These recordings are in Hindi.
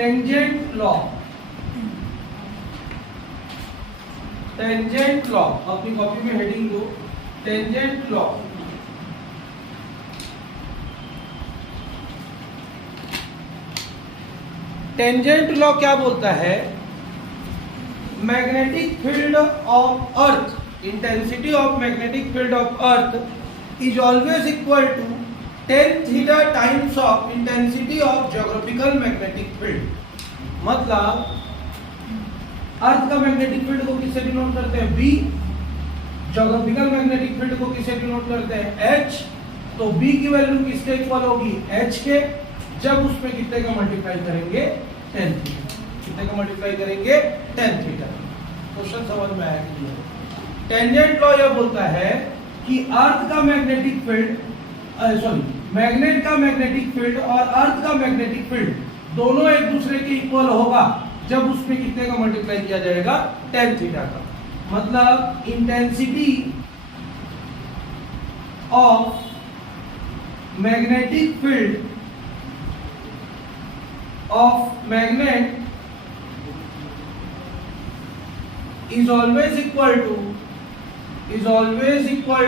टेंजेंट लॉ, टेंजेंट लॉ अपनी कॉपी में हेडिंग दो, टेंजेंट लॉ। टेंजेंट लॉ क्या बोलता है? Magnetic field of earth, intensity of magnetic field of earth is always equal to tan theta times of intensity of geographical magnetic field. मतलब अर्थ का मैग्नेटिक फील्ड को किससे डिनोट करते हैं? B। ज्योग्राफिकल मैग्नेटिक फील्ड को किससे डिनोट करते हैं? H। तो B की वैल्यू किसके इक्वल होगी? H के। जब उसमें कितने का मल्टीप्लाई करेंगे? tan theta. कितने का मल्टीप्लाई करेंगे? tan theta. क्वेश्चन समझ में आया कि नहीं? टेंजेंट लॉ यह बोलता है कि अर्थ का मैग्नेटिक फील्ड, मैग्नेट का मैग्नेटिक फील्ड और अर्थ का मैग्नेटिक फील्ड दोनों एक दूसरे के इक्वल होगा जब उसमें कितने का मल्टीप्लाई किया जाएगा? tan थीटा का। मतलब intensity of magnetic field of magnet is always equal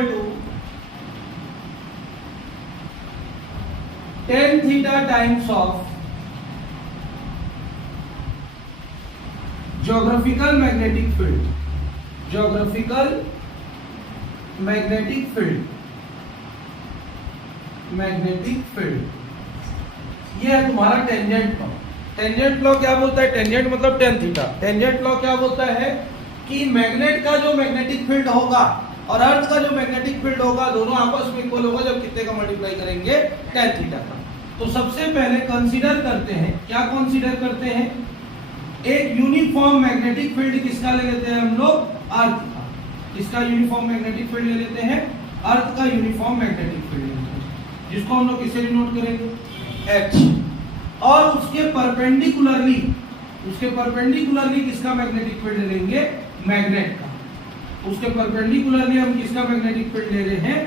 to tan theta times of geographical magnetic field, geographical magnetic field, magnetic field। ये है तुम्हारा टेंजेंट लॉ। टेंजेंट लॉ क्या बोलता है? टेंजेंट मतलब tan थीटा। टेंजेंट लॉ क्या बोलता है कि मैग्नेट का जो मैग्नेटिक फील्ड होगा और अर्थ का जो मैग्नेटिक फील्ड होगा दोनों आपस में इक्वल होगा जब कितने का मल्टीप्लाई करेंगे? tan थीटा का। तो सबसे पहले कंसीडर करते हैं, क्या कंसीडर करते हैं? एक यूनिफॉर्म मैग्नेटिक फील्ड किसका ले लेते हैं हम लोग? अर्थ का। किसका यूनिफॉर्म मैग्नेटिक फील्ड ले लेते हैं? अर्थ का यूनिफॉर्म मैग्नेटिक फील्ड ले लेते हैं, जिसको हम लोग किससे डिनोट करेंगे? H। और उसके परपेंडिकुलरली किसका मैग्नेटिक फील्ड लेंगे? मैग्नेट का। उसके परपेंडिकुलरली हम किसका मैग्नेटिक फील्ड ले रहे हैं?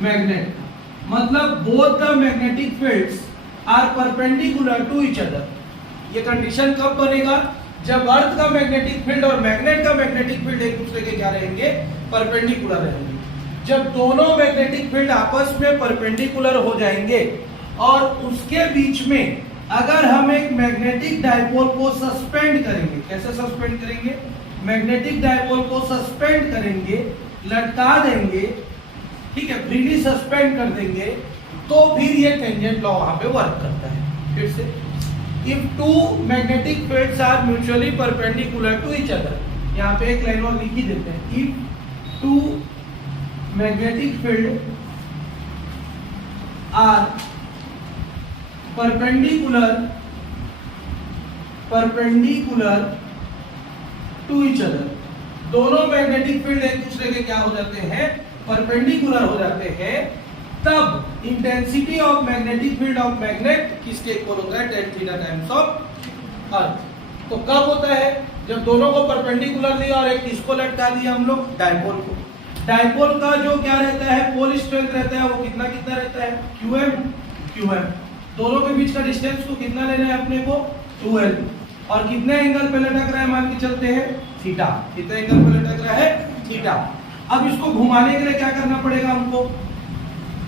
मैग्नेट का। मतलब both the magnetic fields are perpendicular to each other. ये कंडीशन कब बनेगा? जब अर्थ का मैग्नेटिक फील्ड और मैग्नेट का मैग्नेटिक फील्ड एक दूसरे के क्या रहेंगे? परपेंडिकुलर रहेंगे। जब दोनों मैग्नेटिक फील्ड आपस में परपेंडिकुलर हो जाएंगे और उसके बीच में अगर हम एक मैग्नेटिक डायपोल को सस्पेंड करेंगे, कैसे सस्पेंड करेंगे? मैग्नेटिक डायपोल को सस्पेंड करेंगे, लटका देंगे, ठीक है, फ्रीली सस्पेंड कर देंगे, तो फिर ये टेंजेंट लॉ वहां पे वर्क करता है। फिर से, if two magnetic fields are mutually perpendicular to each other, यहाँ पे एक लाइन और लिख ही देते हैं। If two magnetic field are perpendicular to each other, दोनों मैग्नेटिक फील्ड एक दूसरे के क्या हो जाते हैं? परपेंडिकुलर हो जाते हैं, तब intensity of magnetic field of magnet किसके इक्वल होता है? tan theta times of earth. तो कब होता है? जब दोनों को परपेंडिकुलरली और एक किसको लटका दिया हम लोग? डायपोल को। डायपोल का जो क्या रहता है? पोल स्ट्रेंथ रहता है, वो कितना कितना रहता है? QM। दोनों के बीच का डिस्टेंस को कितना लेना है अपने को? 2L। और कितने एंगल पे लटक रहा है मान के चलते हैं? थीटा। कितने एंगल पे लटक रहा है? थीटा। अब इसको घुमाने के लिए क्या करना पड़ेगा हमको?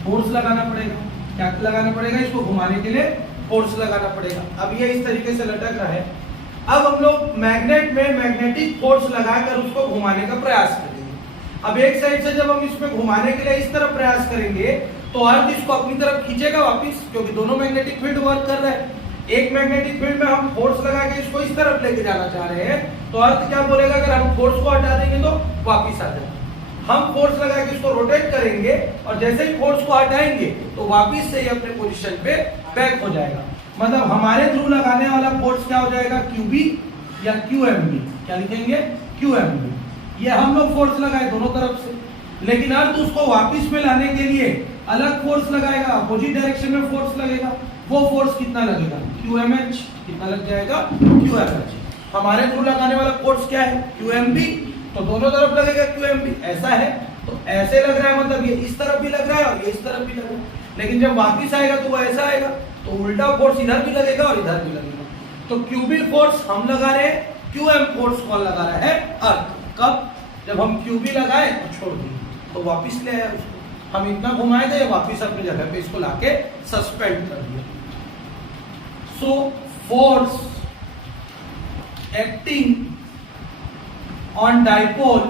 फोर्स लगाना पड़ेगा। क्या लगाना पड़ेगा? इसको घुमाने के लिए फोर्स लगाना पड़ेगा। अब ये इस तरीके से लटक रहा है। अब हम लोग मैग्नेट में मैग्नेटिक फोर्स लगाकर उसको घुमाने का प्रयास करेंगे। अब एक साइड से जब हम इसमें घुमाने के लिए इस तरफ प्रयास करेंगे तो अर्थ इसको अपनी तरफ खींचेगा वापिस, क्योंकि दोनों मैग्नेटिक फील्ड वर्क कर रहे हैं। एक मैग्नेटिक फील्ड में हम फोर्स लगा के इसको इस तरफ लेके जाना चाह रहे हैं, तो अर्थ क्या बोलेगा? अगर हम फोर्स को हटा देंगे तो वापिस आ जाएगा। हम फोर्स लगा के इसको रोटेट करेंगे और जैसे ही फोर्स को हटाएंगे तो वापिस से ये अपने पोजीशन पे बैक हो जाएगा। मतलब हमारे थ्रू लगाने वाला फोर्स क्या हो जाएगा? QB या QMB। क्या लिखेंगे? QMB। ये हम लोग फोर्स लगाए दोनों तरफ से, लेकिन अर्थ उसको वापिस में लाने के लिए अलग फोर्स लगाएगा, अपोजिट डायरेक्शन में फोर्स लगेगा। वो फोर्स कितना लगेगा? QMH। कितना लग जाएगा? QMH। हमारे थ्रू लगाने वाला फोर्स क्या है? QMB। तो दोनों तरफ लगेगा QMB। ऐसा है तो ऐसे लग रहा है, मतलब ये इस तरफ भी लग रहा है और ये इस तरफ भी लग रहा है। लेकिन जब वापिस आएगा तो वो ऐसा आएगा, तो उल्टा फोर्स इधर भी लगेगा और इधर भी लगेगा। तो क्यूबी फोर्स हम लगा रहे हैं, क्यूएम फोर्स कौन लगा रहा है? अर्थ। कब? जब हम क्यूबी लगाए और छोड़ दिए तो वापस ले आया उसको, हम इतना घुमाए थे वापस अपनी जगह पे इसको लाके सस्पेंड कर दिया। So force acting on dipole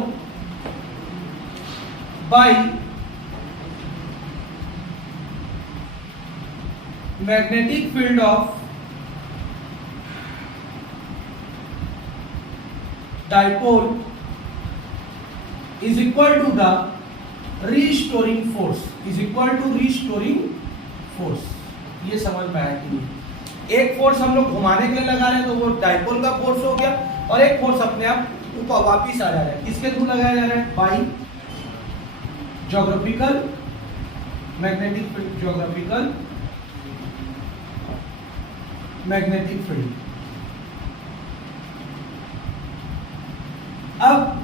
by magnetic field of dipole is equal to the restoring force, is equal to restoring force। ये समझ में आया कि नहीं? एक फोर्स हम लोग घुमाने के लिए लगा रहे हैं तो वो डाइपोल का फोर्स हो गया, और एक फोर्स अपने आप ऊपर वापिस आ जा रहा है। किसके थ्रू लगाया जा रहा है? By geographical magnetic field, geographical magnetic field. अब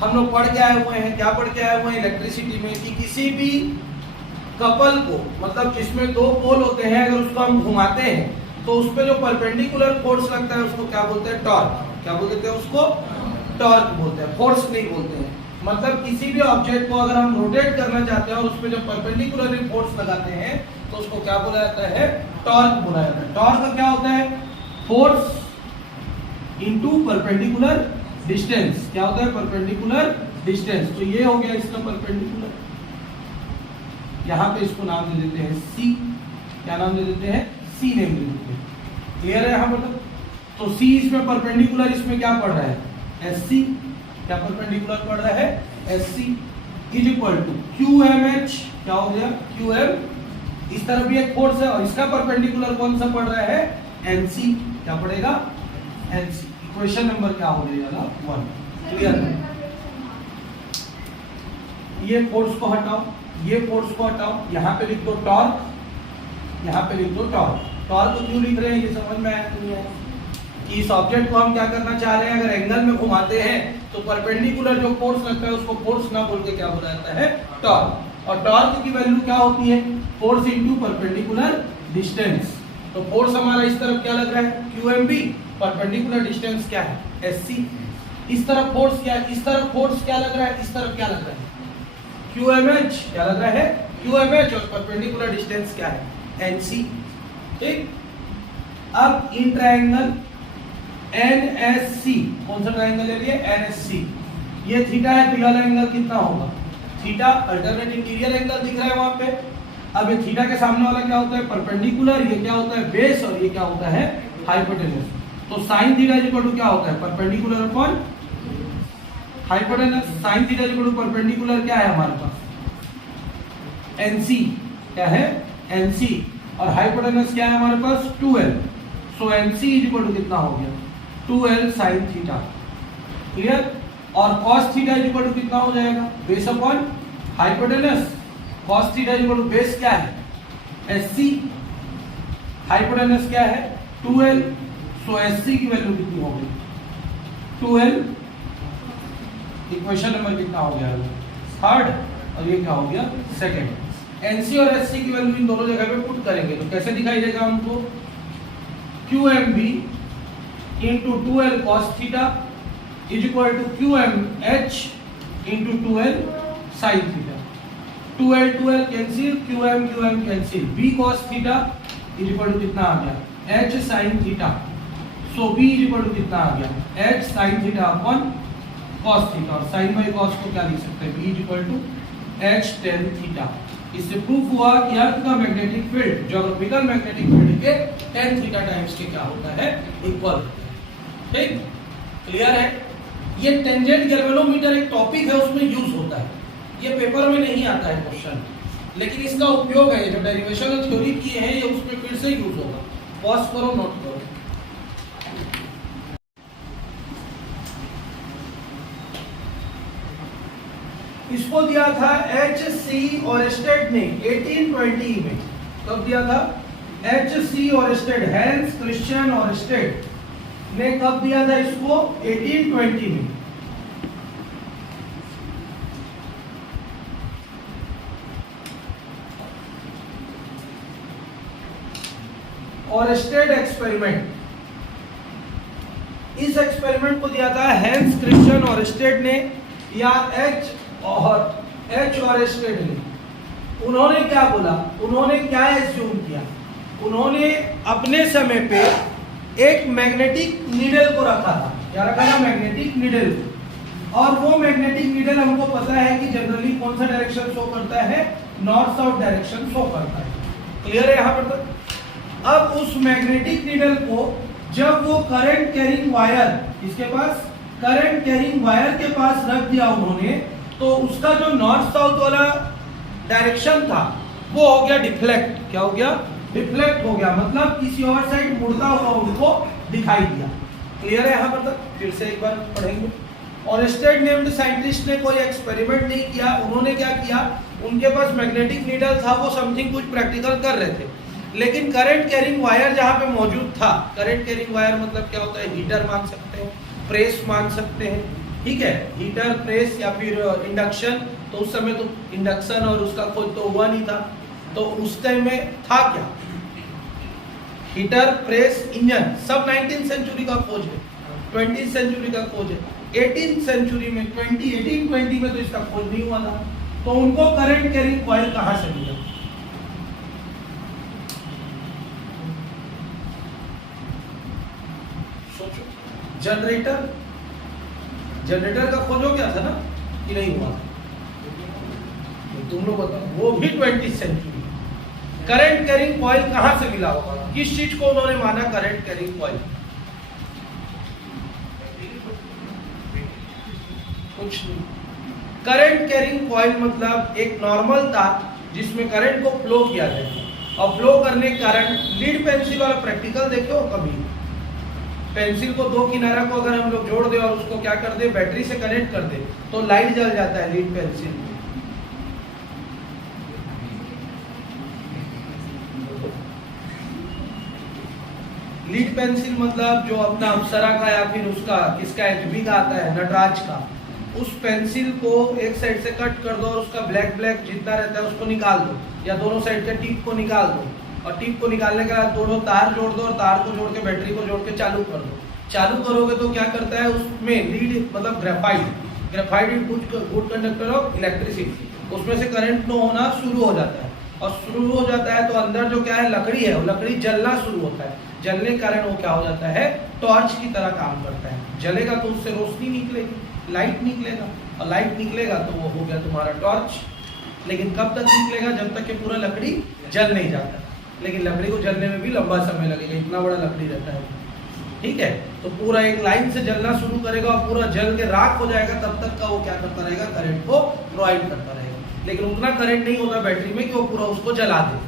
हम लोग पढ़ के आए हुए हैं, क्या पढ़ के आए हुए हैं इलेक्ट्रिसिटी में, कि किसी भी कपल को, मतलब जिसमें दो पोल होते हैं, अगर उसको हम घुमाते हैं तो उस पे जो परपेंडिकुलर फोर्स लगता है उसको क्या बोलते हैं? टॉर्क। क्या बोलते हैं उसको? टॉर्क बोलते हैं, फोर्स नहीं बोलते हैं। मतलब किसी भी ऑब्जेक्ट को अगर हम रोटेट करना चाहते हैं और उस पे जो परपेंडिकुलर फोर्स लगाते हैं तो उसको क्या बोला जाता है? टॉर्क बोला जाता है। टॉर्क का क्या होता है? Force into perpendicular distance. क्या होता है? Perpendicular distance. तो ये हो गया इसका परपेंडिकुलर, यहां पे इसको नाम दे देते हैं सी। क्या नाम दे देते हैं? सी नेम दे देते हैं। क्लियर है यहां पर? तो सी इसमें परपेंडिकुलर, इसमें क्या पड़ रहा है? S C. क्या परपेंडिकुलर पड़ रहा है? S C is equal to Q M H. क्या हो गया? Q M. इस तरफ भी एक फोर्स है और इसका परपेंडिकुलर कौन सा पड़ रहा है? N C. क्या पड़ेगा? N C. क्वेश्चन नंबर क्या हो जाएगा? 1। क्लियर है? ये फोर्स को हटाओ, ये फोर्स को हटाओ, यहां पे लिख दो टॉर्क, यहां पे लिख दो टॉर्क। टॉर्क क्यों लिख रहे हैं ये समझ में आया नहीं है? कि इस ऑब्जेक्ट को हम क्या करना चाह रहे हैं, अगर एंगल में घुमाते हैं तो परपेंडिकुलर जो फोर्स लगता है उसको फोर्स ना बोल के क्या बोला जाता है? टॉर्क। और टॉर्क की वैल्यू क्या होती है? Force into perpendicular distance. तो फोर्स हमारा इस तरफ क्या लग रहा है? QMB। परपेंडिकुलर डिस्टेंस क्या है? SC। इस तरफ फोर्स क्या है? इस तरफ फोर्स क्या लग रहा है? इस तरफ क्या लग रहा है? QMH। क्या लग रहा है? QMH। और परपेंडिकुलर डिस्टेंस क्या है? NC। ठीक। अब इन ट्रायंगल NSC, कौन सा ट्रायंगल ले लिए? NSC। ये थीटा है, रियल एंगल कितना होगा? थीटा। अल्टरनेट इंटीरियर एंगल दिख रहा है वहां पे। अब ये थीटा के सामने वाला क्या होता है? परपेंडिकुलर। ये क्या होता है? बेस। और ये क्या होता है? हाइपोटेनस। तो sine theta is equal to क्या होता है? Perpendicular upon hypotenuse. Sine theta is equal to perpendicular क्या है हमारे पास? NC। क्या है? NC। और हाइपोटेनस क्या है हमारे पास? 2L। So NC is equal to कितना हो गया? 2L sine theta. क्लियर? और cos theta is equal to कितना हो जाएगा? Base upon hypotenuse. cos theta is equal to base क्या है? SC। हाइपोटेनस क्या है? 2L। सो SC की वैल्यू कितनी हो गई? 2L। इक्वेशन नंबर कितना हो गया? थर्ड। और ये क्या हो गया? सेकंड। NC और SC की वैल्यू इन दोनों जगह पे पुट करेंगे तो कैसे दिखाई देगा हमको? QMB into 2L cos theta is equal to QMH into 2L sin theta। 2L 2L cancel, QM cancel। B cos theta is equal to कितना आ गया? H sin theta। So B is equal to कितना आ गया? H sin theta upon cos theta। और sin by cos को क्या लिख सकते हैं? B is equal to H tan theta। इससे प्रूफ हुआ कि अर्थ का magnetic field geographical magnetic field के tan थीटा टाइम्स के क्या होता है? इक्वल। ठीक। क्लियर है? ये टेंजेंट गैल्वेनोमीटर एक टॉपिक है, उसमें यूज होता है। ये पेपर में नहीं आता है क्वेश्चन, लेकिन इसका उपयोग है। जो डेरिवेशन और थ्योरी किए हैं ये उसमें फिर से यूज होगा। पॉज करो, नोट करो। इसको दिया था HC ओरेस्टेड ने 1820 में। कब दिया था? HC Oersted, Hans Christian Oersted ने कब दिया था इसको? 1820 में। ओरेस्टेड एक्सपेरिमेंट इस एक्सपेरिमेंट को दिया था हैंस क्रिश्चियन ऑरेस्टेड ने या एच ऑरेस्टेड ने। उन्होंने क्या बोला, उन्होंने क्या एज्यूम किया, उन्होंने अपने समय पे एक मैग्नेटिक नीडल को रखा था। क्या रखा था? Magnetic needle. और वो मैग्नेटिक नीडल हमको पता है कि जनरली कौन सा डायरेक्शन शो करता है? नॉर्थ साउथ डायरेक्शन शो करता है। क्लियर है यहाँ पर तक? अब उस मैग्नेटिक नीडल को जब वो करंट कैरिंग वायर, इसके पास करंट कैरिंग वायर के पास रख दिया उन्होंने, तो उसका जो नॉर्थ साउथ वाला डायरेक्शन था वो हो गया डिफ्लेक्ट। क्या हो गया? डिफ्लेक्ट हो गया, मतलब किसी और साइड मुड़ता हुआ उनको दिखाई दिया। क्लियर है यहाँ पर तक? फिर से एक बार पढ़ेंगे। ऑरेस्टेड नेम्ड साइंटिस्ट ने कोई एक्सपेरिमेंट नहीं किया। उन्होंने क्या किया, उनके पास मैग्नेटिक नीडल था, वो समथिंग कुछ प्रैक्टिकल कर रहे थे, लेकिन करंट कैरिंग वायर जहाँ पे मौजूद था, करंट कैरिंग वायर मतलब क्या होता है? हीटर मान सकते हैं, प्रेस मान सकते हैं, ठीक है, हीटर, प्रेस या फिर इंडक्शन। तो उस समय तो इंडक्शन और उसका खोज तो हुआ नहीं था, तो उस टाइम में था क्या? हीटर, प्रेस, इंजन सब 19th सेंचुरी का खोज है, 20th सेंचुरी का खोज है। 18th सेंचुरी में 1820 में तो इसका खोज नहीं हुआ था। तो उनको करंट कैरिंग कॉइल कहां से मिला? सोचो। जनरेटर का खोज हो गया था ना कि नहीं हुआ था? तुम लोग बताओ, वो भी 20th century. Current carrying coil कहां से मिला होगा? किस चीज को उन्होंने माना करंट कैरिंग कॉइल? कुछ नहीं। करंट कैरिंग कॉइल मतलब एक नॉर्मल तार जिसमें करंट को फ्लो किया जाए, और फ्लो करने के कारण लीड पेंसिल वाला प्रैक्टिकल देखे हो कभी? पेंसिल को दो किनारा को अगर हम लोग जोड़ दे और उसको क्या कर दे, बैटरी से कनेक्ट कर दे, तो लाइट जल जाता है लीड पेंसिल में। लीड पेंसिल मतलब जो अपना अप्सरा का या फिर उसका किसका एचबी का आता है, नटराज का, उस पेंसिल को एक साइड से कट कर दो और उसका ब्लैक ब्लैक जितना रहता है उसको निकाल दो, या दोनों साइड के टिप को निकाल दो, और टिप को निकालने के बाद दोनों तार जोड़ दो और तार को जोड़ के बैटरी को जोड़ के चालू कर दो। चालू करोगे तो क्या करता है, उसमें लीड मतलब graphite good conductor of electricity, उसमें से करंट फ्लो होना शुरू हो जाता है, और शुरू हो जाता है तो अंदर जो क्या है लकड़ी है, वो लकड़ी जलना शुरू होता है। जलने के कारण वो क्या हो जाता है, टॉर्च की तरह काम करता है। जलेगा तो उससे रोशनी निकलेगी, लाइट निकलेगा, और लाइट निकलेगा तो वो हो गया तुम्हारा टॉर्च। लेकिन कब तक निकलेगा? जब तक कि पूरा लकड़ी जल नहीं जाता। लेकिन लकड़ी को जलने में भी लंबा समय लगेगा, इतना बड़ा लकड़ी रहता है, ठीक है। तो पूरा एक लाइन से जलना शुरू करेगा और पूरा जल के राख हो जाएगा, तब तक का वो क्या करता रहेगा, करंट को प्रोवाइड करता रहेगा। लेकिन उतना करंट नहीं होता बैटरी में कि वो पूरा उसको जला दे,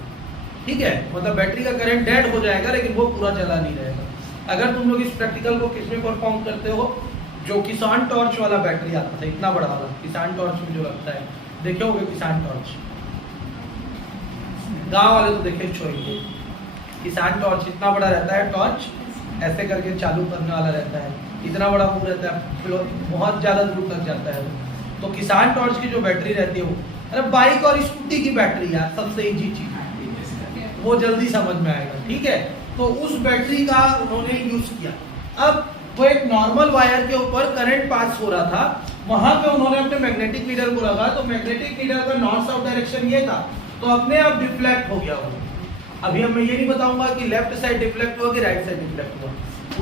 ठीक है। मतलब बैटरी का करंट डेड हो जाएगा लेकिन वो पूरा जला नहीं रहेगा। अगर तुम लोग इस प्रैक्टिकल को किसमें परफॉर्म करते हो, जो किसान टॉर्च वाला बैटरी आता था, इतना बड़ा वाला किसान टॉर्च में जो लगता है, देखे होगे किसान टॉर्च, गांव वाले तो देखे छोड़ेंगे। किसान टॉर्च इतना बड़ा रहता है, टॉर्च ऐसे करके चालू करने वाला रहता है, इतना बड़ा वो रहता है, बहुत ज्यादा दूर तक जाता है। तो किसान टॉर्च की जो बैटरी रहती है वो, अरे बाइक और स्कूटी की बैटरी यार सबसे इजी चीज, वो जल्दी समझ में आएगा, ठीक है। तो उस बैटरी का उन्होंने यूज किया। अब वो एक नॉर्मल वायर के ऊपर करंट पास हो रहा था, वहां पे उन्होंने अपने मैग्नेटिक नीडल को लगा, तो मैग्नेटिक नीडल का नॉर्थ साउथ डायरेक्शन ये था, तो अपने आप डिफ्लेक्ट हो गया वो। अभी अब मैं ये नहीं बताऊंगा कि लेफ्ट साइड डिफ्लेक्ट हुआ कि राइट साइड डिफ्लेक्ट हुआ,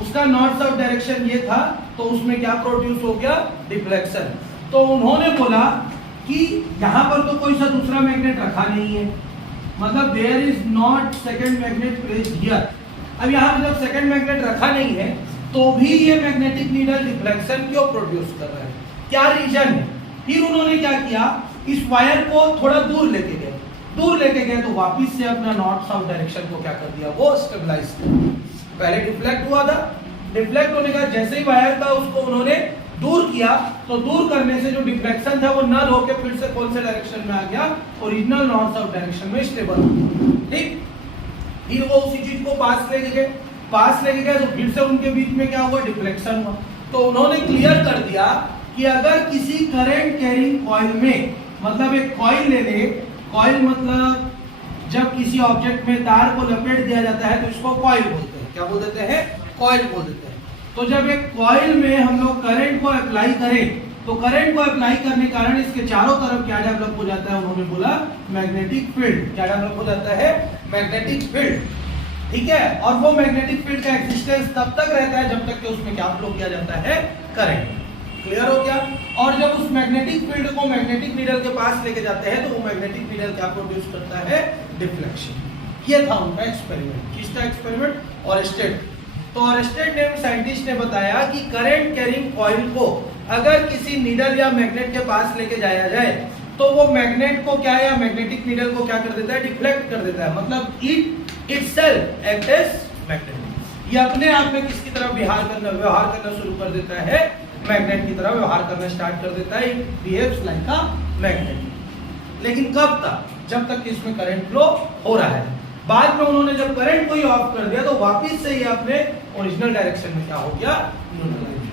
उसका नॉर्थ साउथ डायरेक्शन ये था, तो उसमें क्या प्रोड्यूस हो गया, डिफ्लेक्शन। तो उन्होंने बोला कि यहाँ पर तो कोई सा दूसरा मैग्नेट रखा नहीं है, मतलब there is not second magnet placed here. अब यहाँ पर जब सेकंड मैग्नेट रखा नहीं है तो भी ये मैग्नेटिक नीडल डिफ्लेक्शन क्यों प्रोड्यूस कर रहा है, क्या रीजन है? फिर उन्होंने क्या किया, इस वायर को थोड़ा दूर लेके गए, तो वापिस से अपना नॉर्थ साउथ डायरेक्शन को क्या कर दिया, वो स्टेबलाइज किया। पहले डिफ्लेक्ट हुआ था, डिफ्लेक्ट होने का जैसे ही वायर था उसको उन्होंने दूर किया, तो दूर करने से जो डिफ्लेक्शन था वो नल होके फिर से कौन से डायरेक्शन में आ गया, ओरिजिनल नॉर्थ साउथ डायरेक्शन में स्टेबल, ठीक। फिर वो उसी चीज को पास लेके गए तो फिर से उनके बीच में क्या हुआ, डिफ्लेक्शन हुआ। तो उन्होंने क्लियर कर दिया कि अगर किसी करंट कैरिंग कॉइल में, मतलब एक कॉइल ले ले, कॉइल मतलब जब किसी ऑब्जेक्ट में तार को लपेट दिया जाता है तो इसको कॉइल बोलते हैं। क्या बोल देते हैं, कॉइल बोल देते हैं। तो जब एक कॉइल में हम लोग करंट को अप्लाई करें तो करंट को अप्लाई करने के कारण इसके चारों तरफ क्या डेवलप हो जाता है, उन्होंने बोला मैग्नेटिक फील्ड। क्या डेवलप हो जाता है? Magnetic field. ठीक है, और वो मैग्नेटिक फील्ड का एक्सिस्टेंस तब तक रहता है जब तक कि उसमें क्या फ्लो किया जाता है? करंट। क्लियर हो गया? और जब उस मैग्नेटिक फील्ड को मैग्नेटिक नीडल के पास लेके जाते हैं तो वो मैग्नेटिक नीडल क्या प्रोड्यूस करता है? डिफ्लेक्शन। ये था उनका एक्सपेरिमेंट। किसका एक्सपेरिमेंट? ऑरेस्टेड। तो ऑरेस्टेड ने साइंटिस्ट ने बताया कि करंट कैरिंग कॉइल को अगर किसी नीडल या मैग्नेट के पास लेके जाया जाए तो वो मैग्नेट को क्या या मैग्नेटिक नीडल को क्या कर देता है? डिफ्लेक्ट कर देता है। मतलब it itself act as magnet. ये अपने आप में किसकी तरफ व्यवहार करना शुरू कर देता है? मैग्नेट की तरह व्यवहार करना स्टार्ट कर देता है। It behaves like a magnet. लेकिन कब तक? जब तक इसमें करंट फ्लो हो रहा है। बाद में उन्होंने जब करंट को ही ऑफ कर दिया तो वापस से ये अपने ओरिजिनल डायरेक्शन में क्या हो गया? न्यूट्रलाइज।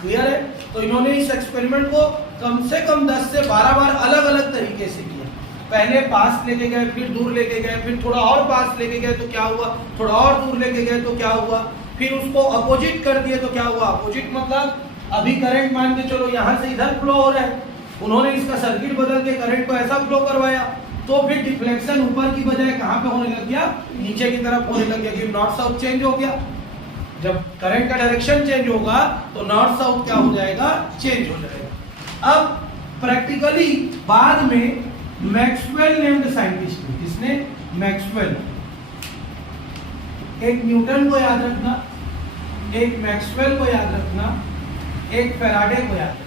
क्लियर है? तो इन्होंने इस एक्सपेरिमेंट को कम से कम 10 से 12 बार अलग अलग तरीके से किया। पहले पास लेके गए, फिर दूर लेके गए, फिर थोड़ा और पास लेके गए तो क्या हुआ, थोड़ा और दूर लेके गए तो क्या हुआ, फिर उसको अपोजिट कर दिए तो क्या हुआ। अपोजिट मतलब अभी करंट मान के चलो यहाँ से इधर फ्लो हो रहा है, उन्होंने इसका सर्किट बदल के करंट को ऐसा फ्लो करवाया तो फिर डिफ्लेक्शन ऊपर की बजाय कहाँ पे होने लग गया? नीचे की तरफ होने लग गया। कि नॉर्थ साउथ चेंज हो गया। जब करंट का डायरेक्शन चेंज होगा तो नॉर्थ साउथ क्या हो जाएगा? चेंज हो जाएगा। अब प्रैक्टिकली बाद में मैक्सवेल नेम्ड साइंटिस्ट, किसने? मैक्सवेल। एक न्यूटन को याद रखना, एक मैक्सवेल को याद रखना, एक फैराडे को याद रखना।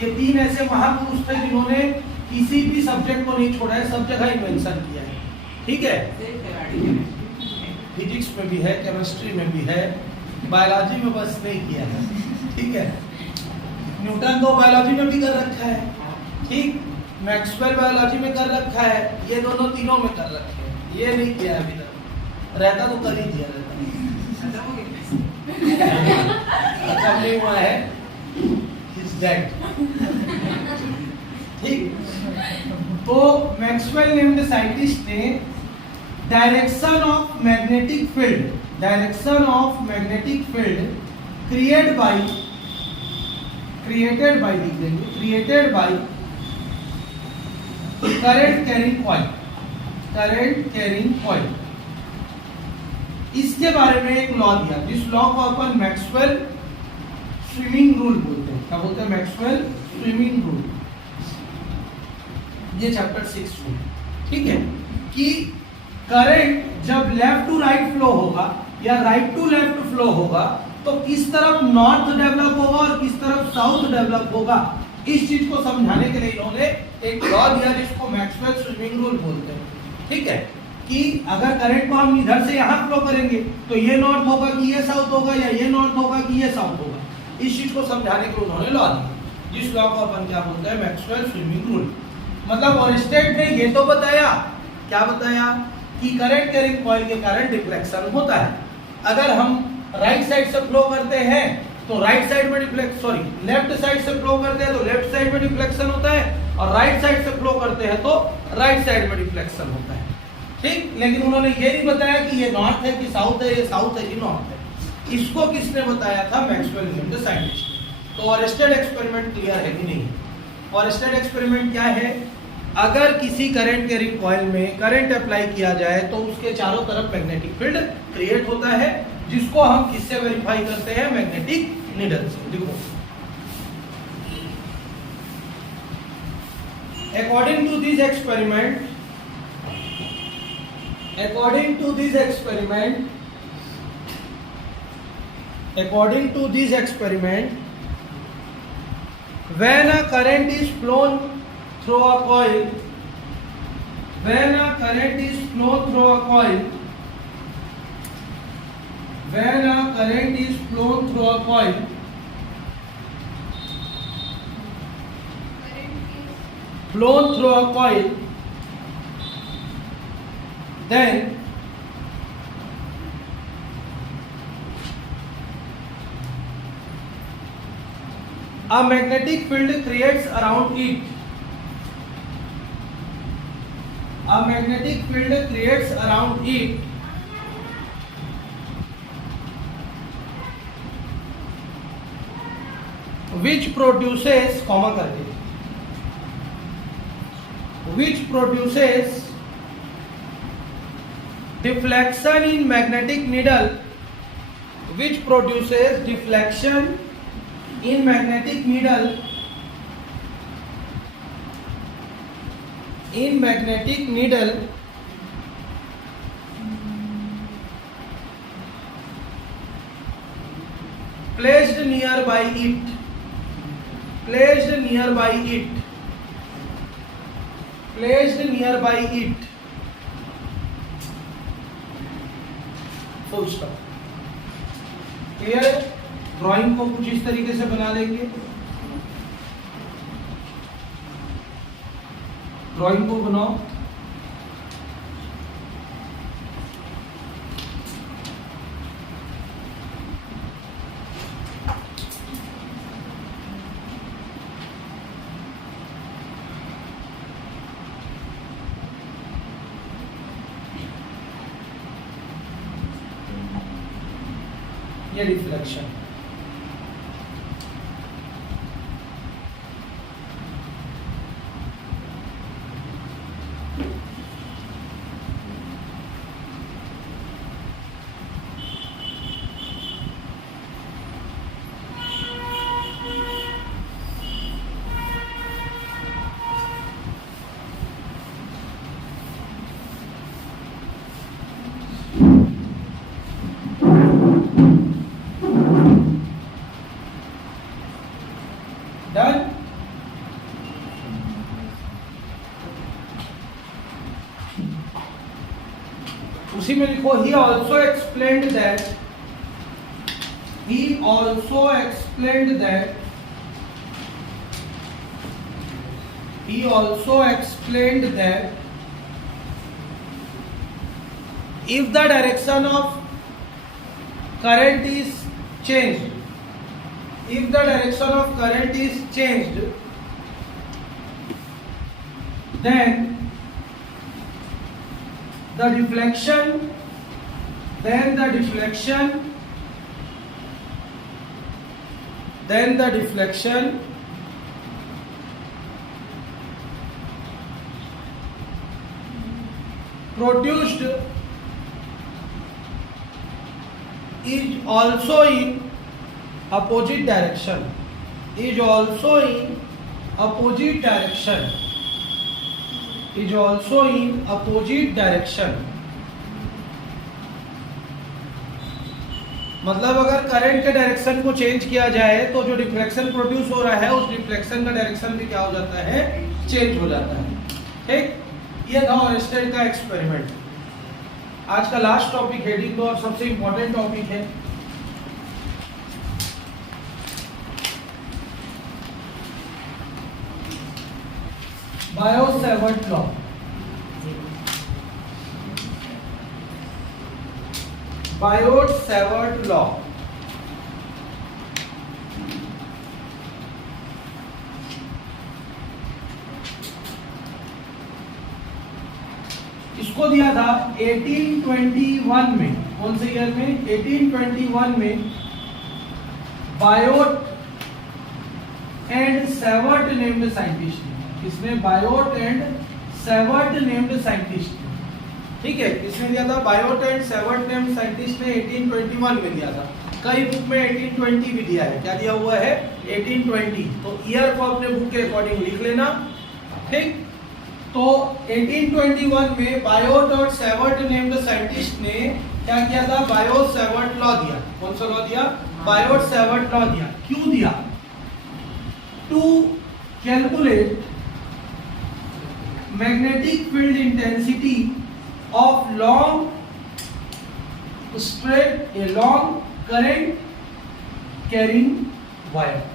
ये तीन ऐसे महापुरुष थे जिन्होंने किसी भी सब्जेक्ट को नहीं छोड़ा है, सब जगह इन्वेंशन किया है। ठीक है, फिजिक्स में भी है, केमिस्ट्री में भी है, बायोलॉजी में बस नहीं किया है। ठीक है, न्यूटन तो बायोलॉजी में भी कर रखा है, ठीक, मैक्सवेल बायोलॉजी में कर रखा है, ये दोनों तीनों में कर रखे हैं, ये नहीं किया अभी तक। रहता तो कर ही दिया रहता नहीं हुआ है, इज डेड। ठीक, तो मैक्सवेल नेम्ड साइंटिस्ट ने direction of magnetic field created by current carrying coil, इसके बारे में एक लॉ दिया जिस लॉ को अपन मैक्सवेल स्विमिंग रूल बोलते हैं। क्या बोलते हैं? Maxwell swimming rule. ये चैप्टर 6 में, ठीक है, कि करंट जब लेफ्ट टू राइट फ्लो होगा या राइट टू लेफ्ट फ्लो होगा तो किस तरफ नॉर्थ डेवलप होगा और किस तरफ साउथ डेवलप होगा। इस चीज को समझाने के लिए इन्होंने एक लॉ दिया जिसको मैक्सवेल स्विमिंग रूल बोलते हैं। ठीक है, कि अगर करंट को हम इधर से यहाँ फ्लो करेंगे तो ये नॉर्थ होगा कि ये साउथ होगा, या ये नॉर्थ होगा कि ये साउथ होगा। इस चीज को समझाने के लिए उन्होंने लॉ दिया जिस लॉ को अपन क्या बोलते हैं? Maxwell swimming rule. मतलब ऑरेस्टेड ने ये तो बताया, क्या बताया? कि करंट कैरिंग कॉइल के कारण डिफ्लेक्शन होता है। अगर हम राइट साइड से फ्लो करते हैं तो राइट साइड में लेफ्ट साइड से फ्लो करते हैं तो लेफ्ट साइड में डिफ्लेक्शन होता है, और राइट साइड से फ्लो करते हैं तो राइट साइड में डिफ्लेक्शन होता है। ठीक, लेकिन उन्होंने ये नहीं बताया कि ये नॉर्थ है कि साउथ है, ये साउथ है कि नॉर्थ है। इसको किसने बताया था? Maxwell named scientist. तो ऑरेस्टेड एक्सपेरिमेंट क्लियर है कि नहीं? ऑरेस्टेड एक्सपेरिमेंट क्या है? अगर किसी करंट कैरिंग कॉइल में करंट अप्लाई किया जाए तो उसके चारों तरफ मैग्नेटिक फील्ड क्रिएट होता है, जिसको हम किससे वेरीफाई करते हैं? मैग्नेटिक नीडल से। देखो, according to this experiment when a current is flown through a coil, then a magnetic field creates around it. which produces comma करके which produces deflection in magnetic needle, which produces deflection in magnetic needle, in magnetic needle placed nearby it, placed nearby it, placed nearby it, full stop. Clear है? ड्राइंग को कुछ इस तरीके से बना लेंगे, ड्राइंग को बनाओ। ये रिफ्लेक्शन, डन। उसी में लिखो he also explained that, he also explained that, he also explained that if the direction of current is changed, if the direction of current is changed, then the deflection, then the deflection, then the deflection produced is also in opposite direction, is also in opposite direction, is also in opposite direction। मतलब अगर करंट के डायरेक्शन को चेंज किया जाए तो जो डिफ्लेक्शन प्रोड्यूस हो रहा है उस डिफ्लेक्शन का डायरेक्शन भी क्या हो जाता है, चेंज हो जाता है। ठीक, ये था ऑरेस्टेड का एक्सपेरिमेंट। आज का लास्ट टॉपिक हेडिंग दो और सबसे इंपॉर्टेंट टॉपिक है बायो-सैवर्ट लॉ। बायो-सैवर्ट लॉ इसको दिया था 1821 में। कौन से ईयर में? 1821 में Biot and Savart named scientist ने। इसमें Biot and Savart named scientist ने, ठीक है, इसमें दिया था Biot and Savart named scientist ने 1821 में दिया था। कई बुक में 1820 भी दिया है। क्या दिया हुआ है? 1820। तो ईयर को अपने बुक के अकॉर्डिंग लिख लेना। ठीक, तो 1821 में बायोट और सैवर्ट नेम्ड साइंटिस्ट ने क्या किया था? बायो-सैवर्ट लॉ दिया। कौन सा लॉ दिया? बायो-सैवर्ट लॉ दिया। क्यों दिया? To calculate magnetic field intensity of long straight a long current carrying wire,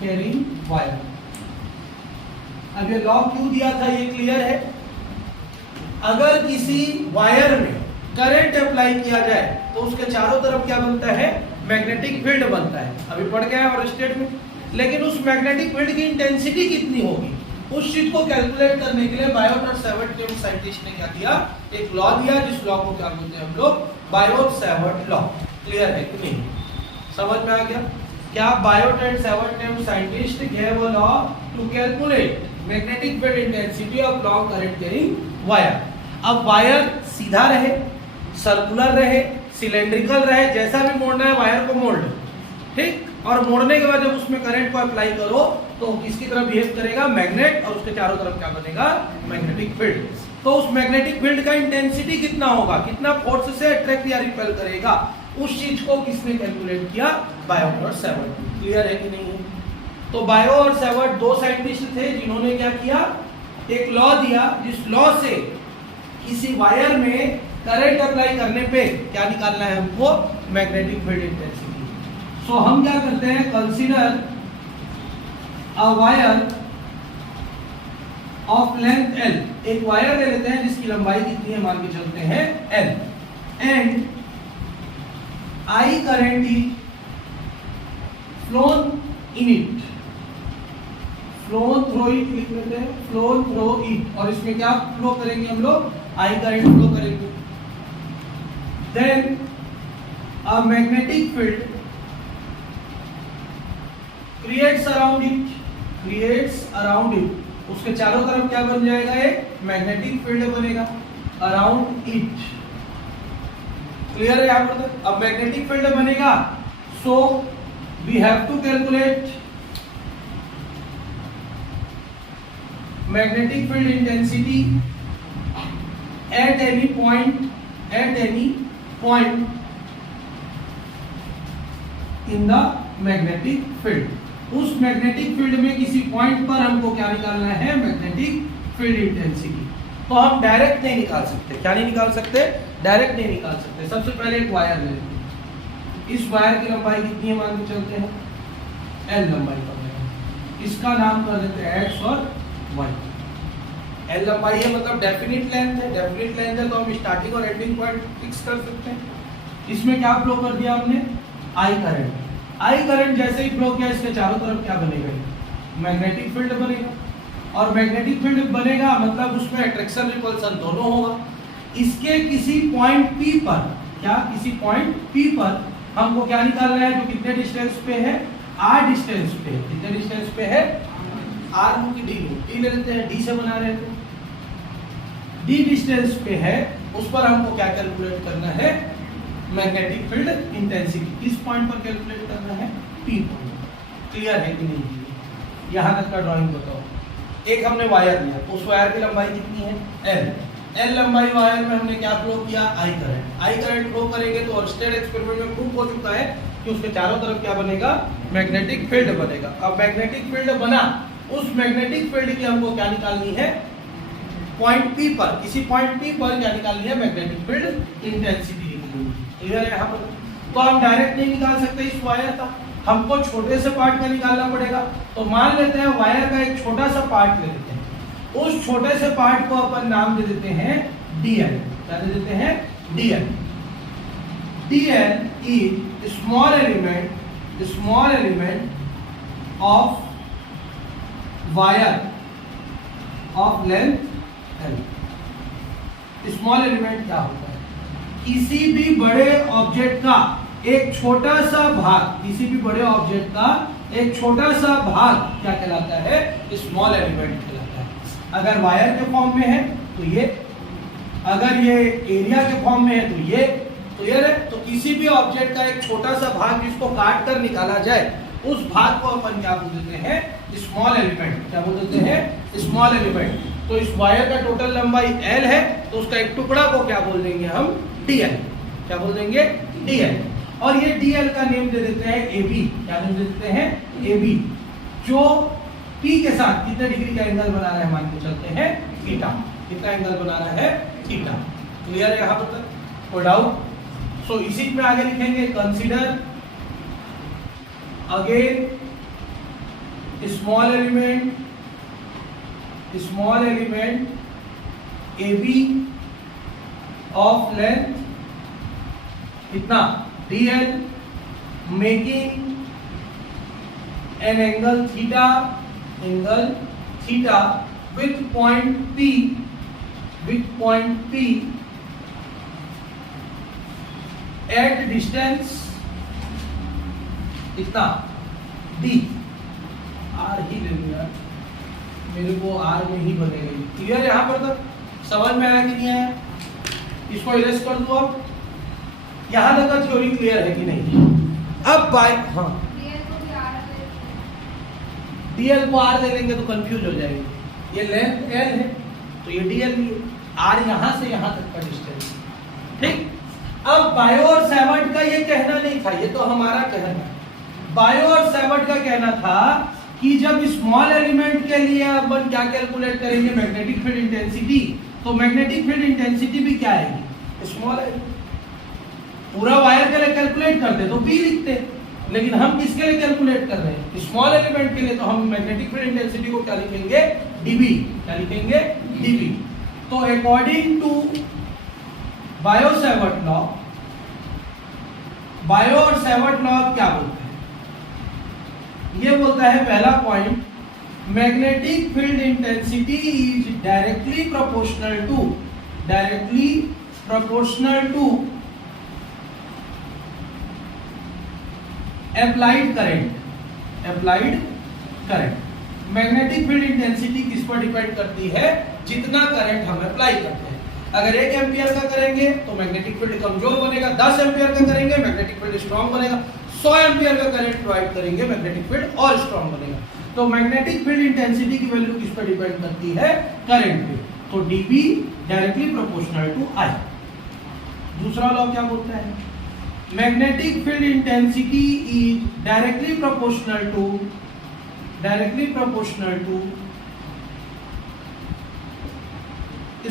carrying wire. अब ये लॉ क्यों दिया था ये क्लियर है? अगर किसी वायर में करंट अप्लाई किया जाए तो उसके चारों तरफ क्या बनता है? मैग्नेटिक फील्ड बनता है। अभी पढ़ गया है और स्टेट में। लेकिन उस मैग्नेटिक फील्ड की इंटेंसिटी कितनी होगी उस चीज को कैलकुलेट करने के लिए बायोट और सैवर्ट नेम्ड साइंटिस्ट ने क्या किया? एक लॉ दिया, जिस लॉ को क्या बोलते हैं हम लोग? Bio-Savart law. क्लियर है कि नहीं? समझ में आ गया? क्या Biot and Savart name scientist gave a law to calculate magnetic field intensity of long current carrying wire। अब वायर सीधा रहे, सर्कुलर रहे, सिलेंड्रिकल रहे, जैसा भी मोड़ना है वायर को मोड़ लो, ठीक। और मोड़ने के बाद जब उसमें करंट को अप्लाई करो तो किसकी तरह बिहेव करेगा, मैग्नेट, और उसके चारों तरफ क्या बनेगा, मैग्नेटिक फील्ड। तो उस मैग्नेटिक फील्ड का इंटेंसिटी कितना होगा, कितना फोर्स से अट्रैक्ट या रिपेल करेगा, उस चीज को किसने कैलकुलेट किया, बायोट और सेवर्ट। क्लियर है कि नहीं है? तो बायो और सेवर्ट दो साइंटिस्ट थे जिन्होंने क्या किया, एक लॉ दिया, जिस लॉ से किसी वायर में करंट अप्लाई करने पे क्या निकालना है हमको, मैग्नेटिक फील्ड इंटेंसिटी। सो हम क्या करते हैं, consider a wire of length L, एक वायर ले लेते हैं जिसकी लंबाई कितनी है, मान के चलते हैं L, and I current is flown in it, flown through it लिख लेते हैं, flown through it, और इसमें क्या फ्लो करेंगे हम लोग, I current फ्लो करेंगे। Then a magnetic field creates around it, creates around it, उसके चारों तरफ क्या बन जाएगा, एक मैग्नेटिक फील्ड बनेगा अराउंड इट। क्लियर है यहाँ पर? अब मैग्नेटिक फील्ड बनेगा, so we have to calculate magnetic field intensity at any point in the magnetic field. उस मैग्नेटिक फील्ड में किसी पॉइंट पर हमको क्या निकालना है, मैग्नेटिक फील्ड इंटेंसिटी। तो हम डायरेक्ट नहीं निकाल सकते, क्या नहीं निकाल सकते, डायरेक्ट नहीं निकाल सकते। सबसे पहले एक वायर ले लेते हैं, इस वायर की लंबाई कितनी है, मान के चलते हैं L लंबाई का वायर, इसका नाम कर देते हैं X और Y। L लंबाई है मतलब डेफिनिट लेंथ है, डेफिनिट लेंथ है तो हम स्टार्टिंग और एंडिंग पॉइंट फिक्स कर सकते हैं। इसमें क्या फ्लो कर दिया हमने, I करंट। I करंट जैसे ही फ्लो किया, इसके चारों तरफ क्या बनेगा, मैग्नेटिक फील्ड बनेगा, और मैग्नेटिक फील्ड बनेगा मतलब उसमें अट्रैक्शन रिपल्सन दोनों होगा। इसके किसी पॉइंट P पर, क्या किसी पॉइंट P पर हमको क्या निकालना है, जो कितने डिस्टेंस पे है, R डिस्टेंस पे है। कितने डिस्टेंस पे है, R लूं कि D लूं, D ले लेते हैं, D से बना रहे थे, D डिस्टेंस पे है, उस पर हमको क्या कैलकुलेट करना है, मैग्नेटिक फील्ड इंटेंसिटी। किस पॉइंट पर कैलकुलेट करना है, P पॉइंट। क्लियर है कि नहीं, यहाँ तक का ड्राइंग बताओ। एक हमने वायर लिया, उस वायर की लंबाई कितनी है, L लंबाई वायर में हमने क्या फ्लो किया, I करंट फ्लो करेंगे तो स्टेट एक्सपेरिमेंट में प्रूफ हो चुका है कि उसके चारों तरफ क्या बनेगा, मैग्नेटिक फील्ड बनेगा। अब मैग्नेटिक फील्ड बना, उस मैग्नेटिक फील्ड की हमको क्या निकालनी है, पॉइंट P पर, किसी पॉइंट P पर क्या निकालनी है, मैग्नेटिक फील्ड इंटेंसिटी। क्लियर है यहाँ पर? तो हम डायरेक्ट नहीं निकाल सकते इस वायर का, हमको छोटे से पार्ट का निकालना पड़ेगा। तो मान लेते हैं वायर का एक छोटा सा पार्ट ले लेते हैं, उस छोटे से पार्ट को अपन नाम दे देते हैं DL। क्या दे देते हैं, DL। DL is small element of wire of length L। Small element क्या होता है, किसी भी बड़े ऑब्जेक्ट का एक छोटा सा भाग, किसी भी बड़े ऑब्जेक्ट का एक छोटा सा भाग क्या कहलाता है, स्मॉल एलिमेंट कहलाता है। अगर वायर के फॉर्म में है तो ये, अगर ये एरिया के फॉर्म में है तो ये, क्लियर है? तो किसी भी ऑब्जेक्ट का एक छोटा सा भाग जिसको काट कर निकाला जाए, उस भाग को अपन क्या बोल देते हैं, स्मॉल एलिमेंट। क्या बोल देते हैं, स्मॉल एलिमेंट। तो इस वायर का टोटल लंबाई L है, तो उसका एक टुकड़ा को क्या बोल देंगे हम, DL। क्या बोल देंगे, DL। और ये DL का नेम दे देते हैं AB। क्या नेम दे देते हैं, AB, जो P के साथ कितने डिग्री का एंगल बना रहा है, मान के चलते हैं थीटा। कितना एंगल बना रहा है, थीटा। क्लियर है यहाँ पर तक, कोई डाउट? सो इसी में आगे लिखेंगे, consider again small element AB of length कितना, DL, making an angle theta with point P at distance कितना, डी, आर ही ले लिया, मेरे को आर में ही बनेगा। क्लियर है यहाँ पर तक? समझ में आया कि नहीं आया? इसको इरेज कर दो। अब यहाँ तक का थ्योरी क्लियर है कि नहीं? अब बाय हाँ डीएल को आर दे लेंगे तो कंफ्यूज हो जाएगी। ये लेंथ एल है तो ये डीएल भी है, आर यहाँ से यहाँ तक का डिस्टेंस। ठीक, अब बायो और सैवर्ट का ये कहना नहीं था, ये तो हमारा कहना है। बायो और सैवर्ट का कहना था कि जब स्मॉल एलिमेंट के लिए अपन क्या कैलकुलेट करेंगे, मैग्नेटिक फील्ड इंटेंसिटी, तो मैग्नेटिक फील्ड इंटेंसिटी भी क्या आएगी, स्मॉल है। पूरा वायर के लिए कैलकुलेट करते तो पी लिखते, लेकिन हम किसके लिए कैलकुलेट कर रहे हैं, स्मॉल एलिमेंट के लिए, तो हम मैग्नेटिक फील्ड इंटेंसिटी को क्या लिखेंगे, डीबी। क्या लिखेंगे, डीबी। तो according to Biot Savart law, Biot और सैवर्ट लॉ क्या बोलते हैं, ये बोलता है पहला point, magnetic field intensity is directly proportional to applied current. Magnetic field intensity किस पर डिपेंड करती है, जितना करंट हम अप्लाई करते हैं। अगर 1 एम्पियर का करेंगे तो मैग्नेटिक फील्ड कमजोर बनेगा, 10 एम्पियर का करेंगे मैग्नेटिक फील्ड स्ट्रांग बनेगा, 100 एम्पियर का करंट प्रोवाइड करेंगे मैग्नेटिक फील्ड और स्ट्रांग बनेगा। तो मैग्नेटिक फील्ड इंटेंसिटी की वैल्यू किस पर डिपेंड करती है, करंट पे। तो dB directly proportional to I। दूसरा लॉ क्या बोलता है, magnetic field intensity is directly proportional to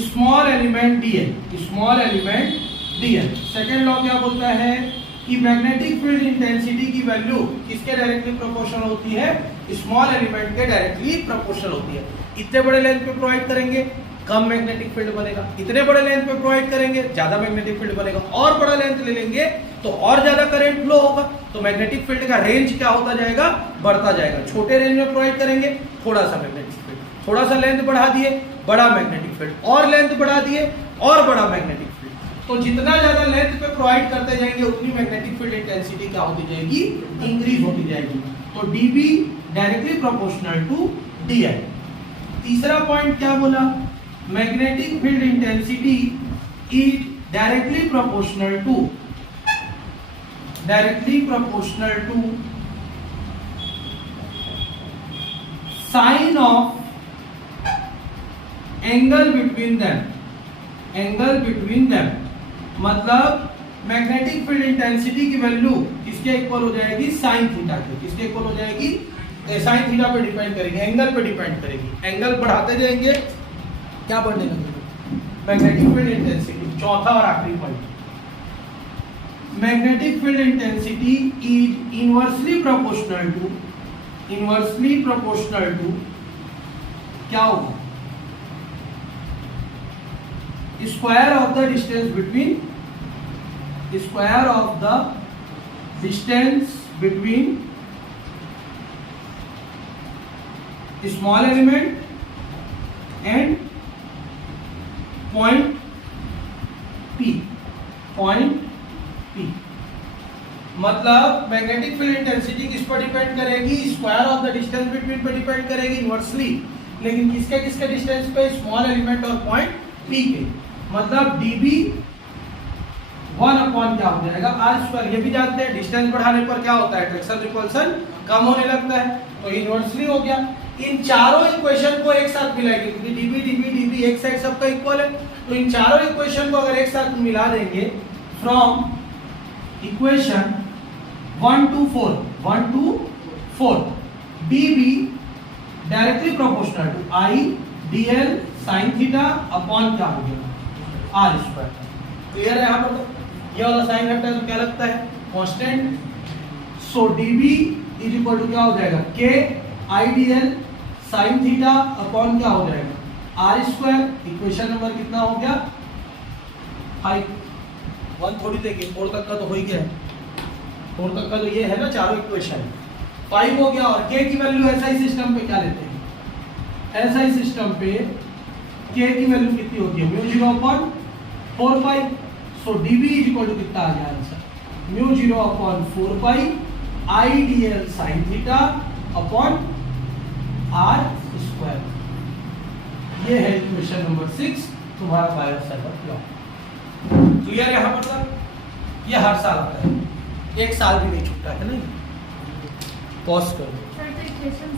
small element dl। Second law क्या बोलता है कि मैग्नेटिक फील्ड इंटेंसिटी की वैल्यू किसके डायरेक्टली प्रोपोर्शनल होती है, स्मॉल एलिमेंट के डायरेक्टली प्रोपोर्शनल होती है। इतने बड़े लेंथ पे प्रोवाइड करेंगे कम मैग्नेटिक फील्ड बनेगा, इतने बड़े लेंथ पे प्रोवाइड करेंगे ज्यादा मैग्नेटिक फील्ड बनेगा, और बड़ा लेंथ ले लेंगे तो और ज्यादा करंट फ्लो होगा, तो मैग्नेटिक फील्ड का रेंज क्या होता जाएगा, बढ़ता जाएगा। छोटे रेंज में प्रोवाइड करेंगे थोड़ा सा मैग्नेटिक फील्ड, थोड़ा सा लेंथ बढ़ा दिए बड़ा मैग्नेटिक फील्ड, और लेंथ बढ़ा दिए और बड़ा मैग्नेटिक फील्ड। तो जितना ज्यादा लेंथ पे प्रोवाइड करते जाएंगे उतनी मैग्नेटिक फील्ड इंटेंसिटी क्या होती जाएगी, इंक्रीज होती जाएगी। तो dB directly proportional to DI। तीसरा पॉइंट क्या बोला, magnetic field intensity is directly proportional to sine of angle between them. मतलब मैग्नेटिक फील्ड इंटेंसिटी की वैल्यू किसके इक्वल हो जाएगी, साइन थीटा के। किसके इक्वल हो जाएगी, साइन थीटा पे डिपेंड करेगी, एंगल पे डिपेंड करेगी। एंगल बढ़ाते जाएंगे क्या बढ़ने लगेगा, मैग्नेटिक फील्ड इंटेंसिटी। चौथा और आखिरी point, magnetic field intensity is inversely proportional to क्या होगा, square of the distance between small element and point P। मतलब मैग्नेटिक फील्ड इंटेंसिटी किस पर डिपेंड करेगी, square of the distance between पे डिपेंड करेगी इनवर्सली, लेकिन किसके डिस्टेंस पे, स्मॉल एलिमेंट और पॉइंट P के। मतलब dB 1 अपॉन क्या हो जाएगा, r²। ये भी जानते हैं डिस्टेंस बढ़ाने पर क्या होता है, अट्रैक्शन रिपल्सन कम होने लगता है, तो इनवर्सली हो गया। इन चारों इक्वेशन को एक साथ मिलाएंगे क्योंकि dB एक साइड सबका इक्वल है, तो इन चारों इक्वेशन को अगर एक साथ मिला देंगे from equation 1 to 4 dB directly proportional to I dl sin theta upon क्या हो गया, r²। क्लियर है यहाँ पर? ये वाला साइन हटता है तो क्या लगता है, constant. So dB is equal to क्या हो जाएगा, k I dl sin theta upon क्या हो जाएगा, r²। इक्वेशन नंबर कितना हो गया, 1 थोड़ी देंगे, 4 तक का तो हो ही गया है, 4 तक का तो ये है ना चारों इक्वेशन, 5 हो गया। और k की वैल्यू SI सिस्टम पे क्या लेते हैं, SI सिस्टम पे k की वैल्यू कितनी होती है, μ0/4 pi. So dB is equal to कितना आ गया answer, μ0/4 pi I dl sine theta upon R square. ये है इक्वेशन नंबर 6 तुम्हारा बायो-सेवर्ट लॉ। क्लियर है यहां पर सर? ये हर साल आता है, एक साल भी नहीं छूटा है। नहीं पॉज करो। सर तो इक्वेशन